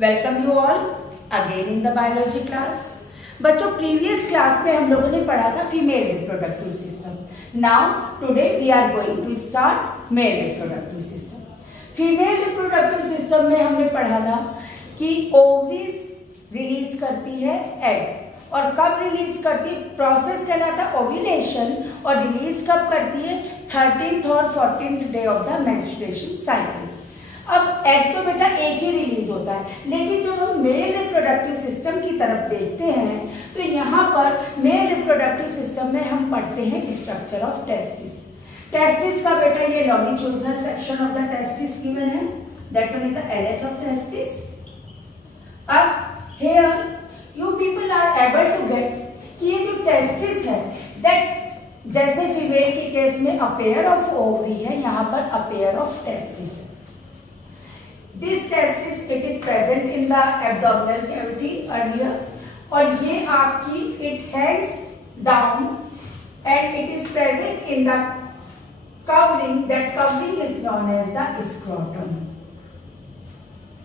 Welcome you all again in the biology class. बच्चों, previous class में हम लोगों ने पढ़ा था female reproductive system. Now today we are going to start male reproductive system. Female reproductive system में हमने पढ़ा था कि ओवरीज रिलीज करती है एग, और कब रिलीज करती है, प्रोसेस कहलाता है ओव्यूलेशन, और रिलीज कब करती है 13th और 14th day of the menstruation cycle. अब एग तो बेटा एक ही रिलीज होता है, लेकिन जब हम मेल रिप्रोडक्टिव सिस्टम की तरफ देखते हैं तो यहाँ पर मेल रिप्रोडक्टिव सिस्टम में हम पढ़ते हैं स्ट्रक्चर ऑफ टेस्टिस। टेस्टिस का बेटा ये longitudinal section of the testis given है, that one is the LS of testis. अब here you people are able to get कि ये जो टेस्टिस है दैट जैसे फीमेल के केस में अ पेयर ऑफ ओवरी है, यहाँ पर अ पेयर ऑफ टेस्टिस है। This testis it is present in the abdominal cavity earlier, और ये आपकी it hangs down and it is present in the covering. That covering is known as the scrotum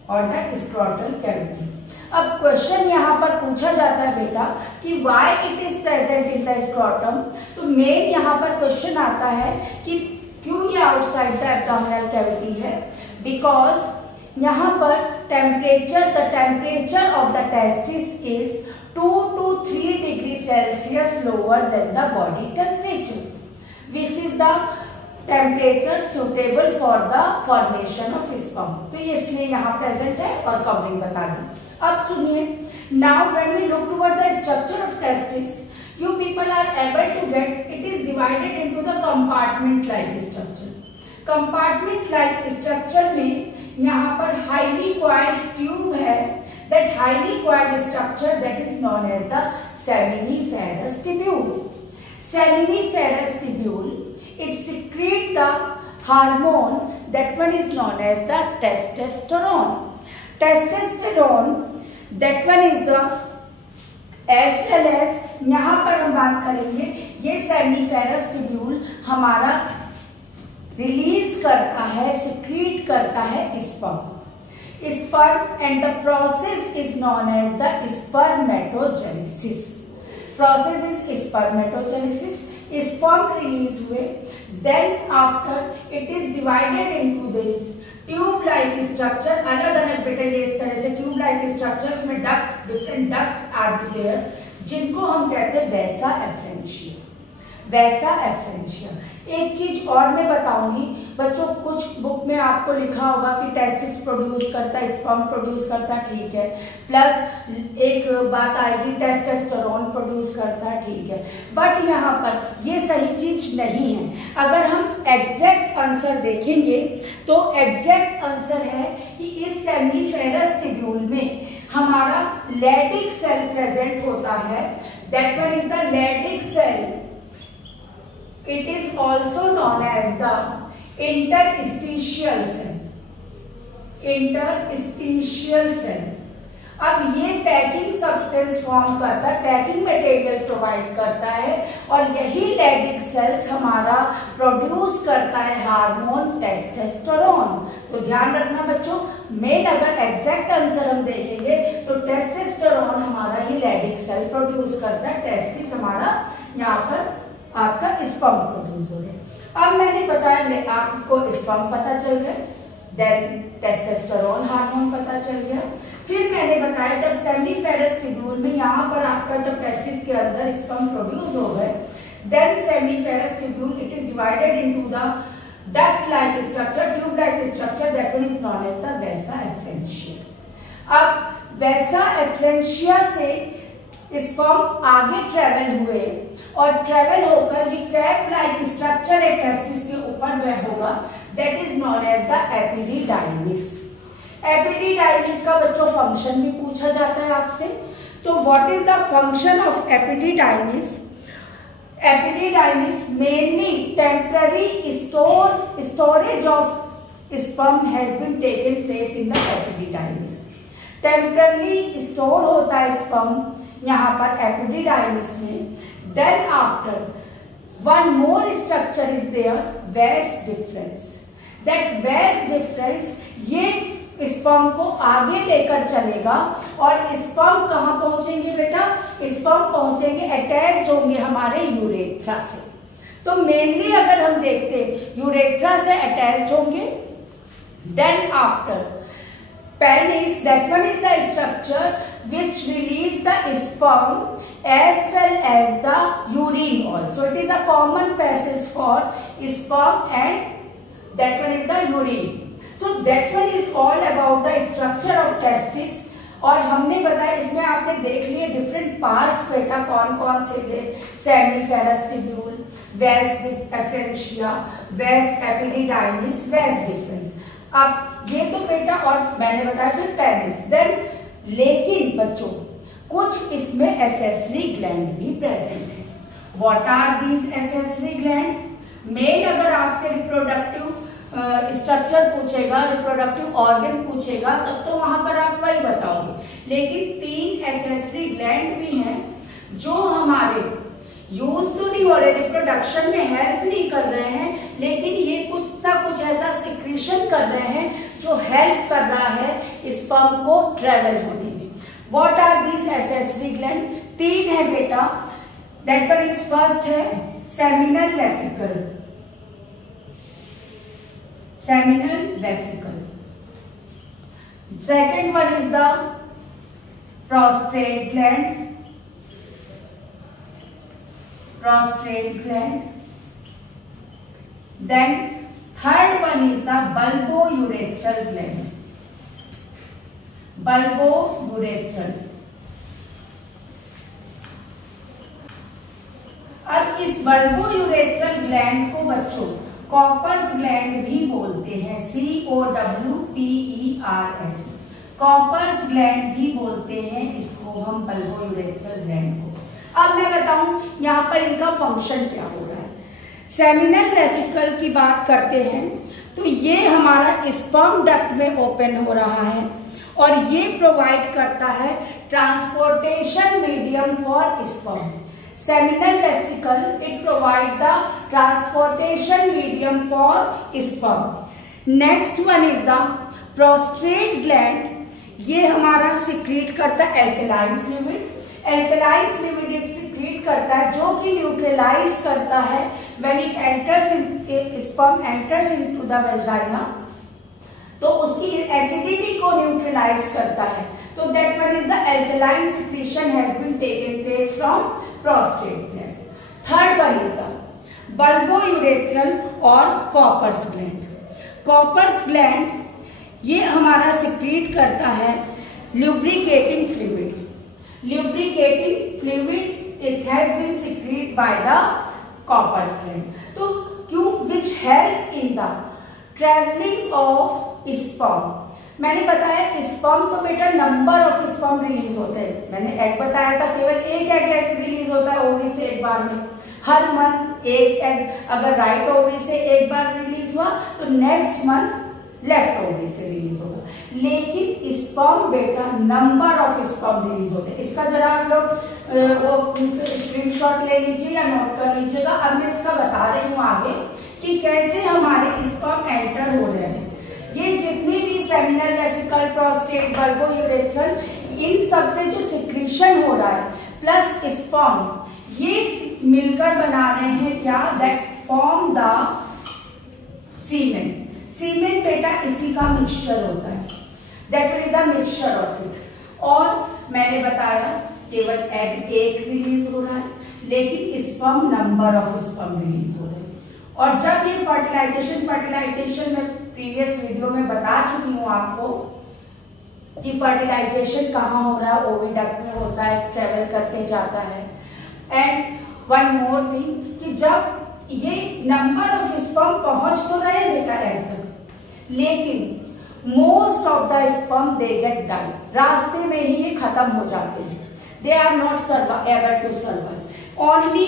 or the scrotal cavity. अब question यहाँ पर पूछा जाता है बेटा कि why it is present in the scrotum, तो मेन यहाँ पर क्वेश्चन आता है कि क्यों ये आउटसाइड द एब्डोमिनल कैविटी है, बिकॉज यहाँ पर the temperature of the testis is 2 to 3 degree Celsius lower than the body temperature, which is the temperature suitable for the formation of sperm. तो ये इसलिए यहाँ प्रेजेंट है और कवरिंग बता दी। अब सुनिए, now when we look toward the structure of testis, you people are able to get it is divided into the compartment like structure. Compartment like structure में यहाँ पर हाईली coiled tube है, that highly coiled structure that is known as the seminiferous tubule. Seminiferous tubule, it secrete the hormone, that one is known as the testosterone. Testosterone, that one is the as well as यहाँ पर हम बात करेंगे, ये seminiferous tubule हमारा release करता है, secrete करता है sperm and the process is known as the spermatogenesis. Process is spermatogenesis. Sperm release हुए, then after it is divided into this tube like structure. अलग अलग बेटा ये इस तरह से ट्यूब लाइक स्ट्रक्चर्स में duct, different duct are there, जिनको हम कहते हैं वैसा एफरेंशिया। वैसा एफरेंशिया। एक चीज और मैं बताऊंगी बच्चों, कुछ बुक में आपको लिखा होगा कि टेस्टिस प्रोड्यूस करता है, स्पर्म प्रोड्यूस करता है, ठीक है, प्लस एक बात आएगी टेस्टोस्टेरोन प्रोड्यूस करता है, ठीक है, बट यहाँ पर ये सही चीज नहीं है। अगर हम एग्जैक्ट आंसर देखेंगे तो एग्जैक्ट आंसर है कि इस सेमिनिफेरस ट्यूब्यूल में हमारा लैटिक सेल प्रेजेंट होता है, that one is the Leydig cell. It is also known as the interstitial cell. Interstitial cell. अब ये पैकिंग सब्सटेंस फॉर्म करता है, पैकिंग मटेरियल प्रोवाइड करता है, और यही लैटिक सेल्स हमारा प्रोड्यूस करता है हार्मोन टेस्टोस्टेरोन। तो ध्यान रखना बच्चों, मेन अगर एग्जैक्ट आंसर हम देखेंगे तो टेस्टोस्टेरोन हमारा ही लैटिक सेल प्रोड्यूस करता है, टेस्टिस हमारा यहाँ पर आपका स्पर्म प्रोड्यूस हो गया। अब मैंने बताया आपको स्पर्म पता चल गया, देन टेस्टोस्टेरोन हार्मोन पता चल गया। फिर मैंने बताया जब सेमिनिफेरस ट्यूब्यूल में यहाँ पर आपका जब टेस्टिस के अंदर स्पर्म प्रोड्यूस हो गए, then seminiferous tubule it is divided into the duct like structure, tube like structure, that one is known as the vasa efferentia. अब वैसा एफरेंशिया से स्पर्म आगे ट्रेवल हुए और ट्रेवल होकर ये कैप लाइक स्ट्रक्चर एक टेस्टिस के ऊपर वह होगा, that is known as the epididymis. Epididymis का बच्चों फंक्शन भी पूछा जाता है आपसे, तो what is the function of epididymis? Epididymis mainly temporary storage of sperm has been taken place in the epididymis. Temporary store होता है स्पर्म यहाँ पर एपिडिडाइमिस में। Then after one more structure is there, vas deferens. That vas deferens ये sperm को आगे लेकर चलेगा और स्पर्म कहाँ पहुंचेंगे बेटा? स्पर्म पहुंचेंगे, अटैच्ड होंगे हमारे यूरेथ्रा से। तो मेनली अगर हम देखते यूरेथ्रा से अटैच्ड होंगे, then after penis, that one is the structure which release the sperm as well as the urine also. It is a common passage for sperm and that one is the urine. So that one is all about the structure of testis. और हमने बताया इसमें आपने देख लिए different parts बेटा कौन कौन से थे, सेमिफेरस ट्यूब्यूल, वेस एफरेंशिया, वेस एपिडिडाइमिस, वेस डिफरेंस। अब ये तो बेटा, और मैंने बताया फिर पेनिस, देन लेकिन बच्चों कुछ इसमें एसेसरी ग्लैंड भी प्रेजेंट है। What are these accessory gland? Main अगर आपसे रिप्रोडक्टिव स्ट्रक्चर पूछेगा, रिप्रोडक्टिव ऑर्गन पूछेगा, तब तो वहां पर आप वही बताओगे, लेकिन 3 एसेसरी ग्लैंड भी हैं जो हमारे यूज तो नहीं हो रहे, रिप्रोडक्शन में हेल्प नहीं कर रहे हैं, लेकिन ये कुछ ना कुछ ऐसा सिक्रीशन कर रहे हैं जो हेल्प कर रहा है स्पर्म को ट्रेवल होने में। What are these accessory gland? 3 है बेटा। दैट वन इज फर्स्ट है seminal vesicle, seminal vesicle. Second one is the prostate gland, prostate gland. Then third one is the bulbourethral gland, bulbourethral. अब इस bulbourethral gland को बच्चों Cowper's gland भी बोलते हैं, COWPERS, कॉपर्स ग्लैंड भी बोलते हैं इसको हम bulbourethral ग्लैंड को। अब मैं बताऊं यहाँ पर इनका फंक्शन क्या हो रहा है। सेमिनल वेसिकल की बात करते हैं तो ये हमारा स्पर्म डक्ट में ओपन हो रहा है और ये प्रोवाइड करता है transportation medium for sperm. Seminal vesicle it provide the transportation medium for sperm. Next one is the prostate gland, ये हमारा सिक्रीट करता है alkaline fluid. Alkaline fluid it secrete करता है जो कि न्यूट्रलाइज करता है when it enters in, sperm enters into the vagina, तो उसकी एसिडिटी को न्यूट्रलाइज करता है। तो that one is the alkaline secretion has been taken place from prostate gland. Third one is the bulbourethral और कॉपर्स ग्लैंड। कॉपर्स ग्लैंड ये हमारा secrete करता है lubricating fluid, lubricating fluid it has been secreted by the corpus gland. तो क्यों? which help in the traveling of sperm। मैंने बताया sperm तो बेटा नंबर ऑफ स्पर्म रिलीज होते हैं, मैंने एग बताया था केवल एक एग रिलीज होता है ओवरी से एक बार में, हर मंथ एक एग अगर राइट ओवरी से एक बार रिलीज हुआ तो नेक्स्ट मंथ लेफ्ट ओवरी से रिलीज होगा, लेकिन स्पर्म बेटा नंबर ऑफ स्पर्म रिलीज होते हैं। इसका जरा आप लोग वो स्क्रीनशॉट ले लीजिए या नोट कर लीजिएगा। अब मैं इसका बता रही हूँ आगे कि कैसे हमारे स्पर्म एंटर हो रहे हैं। ये जितने भी सेमिनल वेसिकल, प्रोस्टेट, bulbourethral, इन सब से जो सिक्रीशन हो रहा है प्लस स्पर्म ये मिलकर बना रहे हैं क्या? That form the semen. Semen बेटा इसी का मिक्सचर होता है, that is the mixture of it. और मैंने बताया केवल एग एक रिलीज हो रहा है, लेकिन sperm number of sperm release हो रहे हैं। और जब ये फर्टिलाइजेशन में प्रीवियस वीडियो में बता चुकी हूँ आपको कि फर्टिलाइजेशन कहाँ हो रहा है, ओविडक्ट में होता है, ट्रेवल करके जाता है। एंड वन मोर थिंग कि जब ये नंबर ऑफ स्पर्म पहुंच तो रहे बेटा एग तक, लेकिन most of the sperm they get die, रास्ते में ही ये खत्म हो जाते हैं। They are not able to survive. Only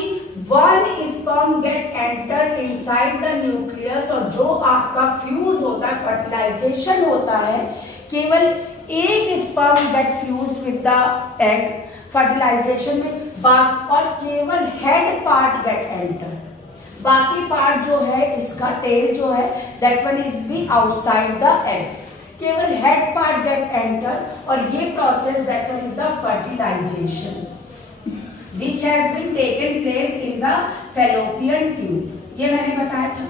one sperm get enter inside the nucleus, और जो आपका फ्यूज होता है, फर्टिलाइजेशन होता है, केवल एक sperm get fused with the egg fertilisation में, और केवल हेड पार्ट गेट एंटर, बाकी पार्ट जो है इसका टेल जो है that one is be outside the egg. केवल हेड पार्ट गेट एंटर, और ये process that one is the fertilisation which has been taken place in the fallopian tube. ये मैंने बताया था।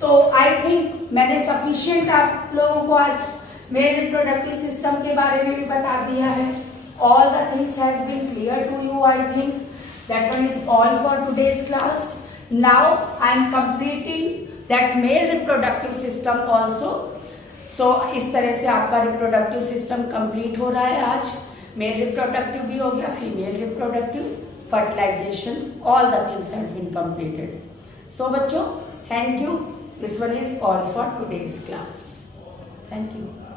तो आई थिंक मैंने सफिशिएंट आप लोगों को आज मेल रिप्रोडक्टिव सिस्टम के बारे में भी बता दिया है। All the things has been clear to you. I think that one is all for today's class. Now I am completing that male reproductive system also. So इस तरह से आपका रिप्रोडक्टिव सिस्टम कंप्लीट हो रहा है आज। मेल रिप्रोडक्टिव भी हो गया, female reproductive, fertilization, all the things has been completed. So बच्चों, thank you. This one is all for today's class. Thank you.